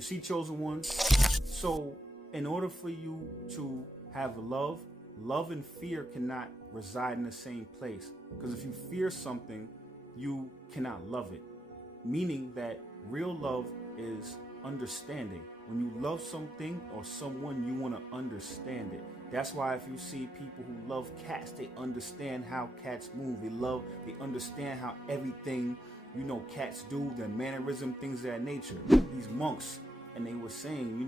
You see, chosen one? So, in order for you to have love, love and fear cannot reside in the same place. Because if you fear something, you cannot love it. Meaning that real love is understanding. When you love something or someone, you want to understand it. That's why if you see people who love cats, they understand how cats move. They understand how everything, cats do, their mannerism, things of that nature. These monks, and they were saying,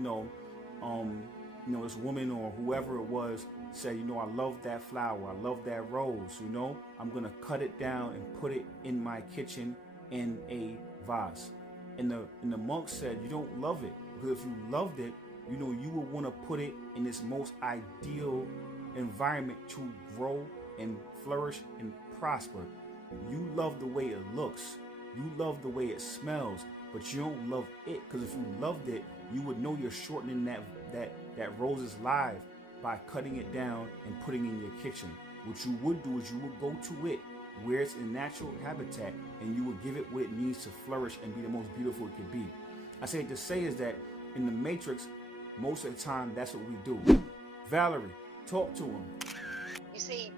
this woman or whoever it was said, I love that flower, I love that rose, I'm gonna cut it down and put it in my kitchen in a vase. And the monk said, you don't love it, because if you loved it, you would want to put it in its most ideal environment to grow and flourish and prosper. You love the way it looks, you love the way it smells, but you don't love it, because if you loved it, you would know you're shortening that rose's life by cutting it down and putting it in your kitchen. What you would do is you would go to it where it's in natural habitat, and you would give it what it needs to flourish and be the most beautiful it could be. I say to say is that in the Matrix, most of the time, that's what we do. Valerie, talk to him. You see,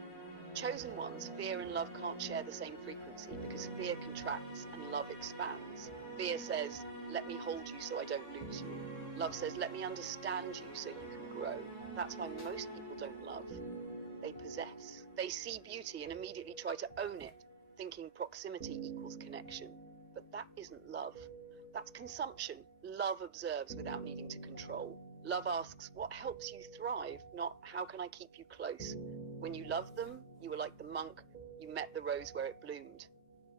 chosen ones, fear and love can't share the same frequency, because fear contracts and love expands. Fear says, let me hold you so I don't lose you. Love says, let me understand you so you can grow. That's why most people don't love. They possess. They see beauty and immediately try to own it, thinking proximity equals connection. But that isn't love. That's consumption. Love observes without needing to control. Love asks, what helps you thrive, not how can I keep you close? When you loved them, you were like the monk. You met the rose where it bloomed.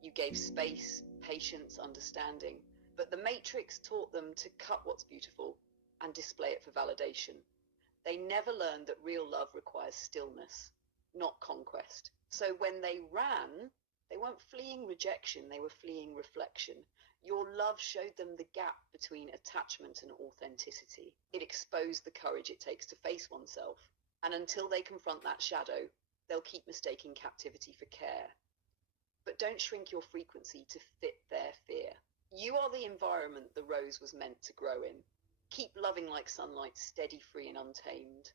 You gave space, patience, understanding. But the Matrix taught them to cut what's beautiful and display it for validation. They never learned that real love requires stillness, not conquest. So when they ran, they weren't fleeing rejection, they were fleeing reflection. Your love showed them the gap between attachment and authenticity. It exposed the courage it takes to face oneself. And until they confront that shadow, they'll keep mistaking captivity for care. But don't shrink your frequency to fit their fear. You are the environment the rose was meant to grow in. Keep loving like sunlight, steady, free, and untamed.